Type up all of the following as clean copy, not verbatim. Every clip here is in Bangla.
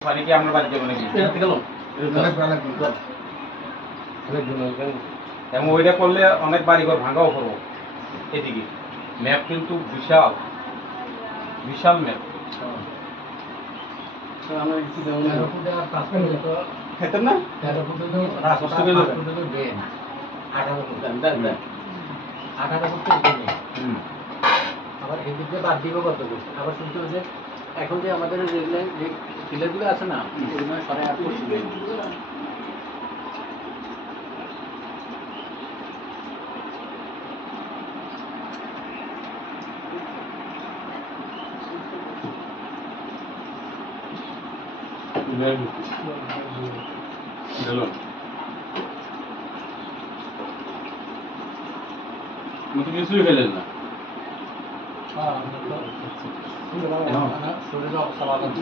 পানি কি আমরা বাড়ি যাবো নাকি এবং ওইটা করলে অনেক বাড়িঘর ভাঙাও করবো। এদিকে ম্যাপ কিন্তু বিশাল বিশাল ম্যাপ। খেতেন না আবার এদিকে বাদ দিব কত আবার শুনতে হচ্ছে এখন যে আমাদের ছেলেগুলো আছে না ওই সরে আর কিছুই খেলেন না। শরীরের অবস্থা ভালো আছে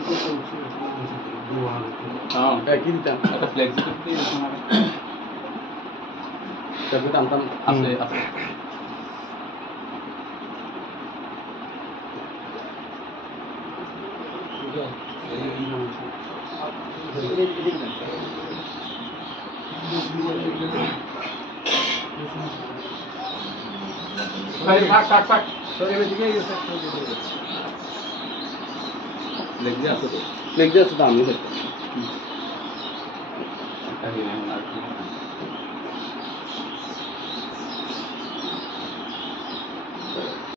আছে লেগ দিয়ে আছে তো আমি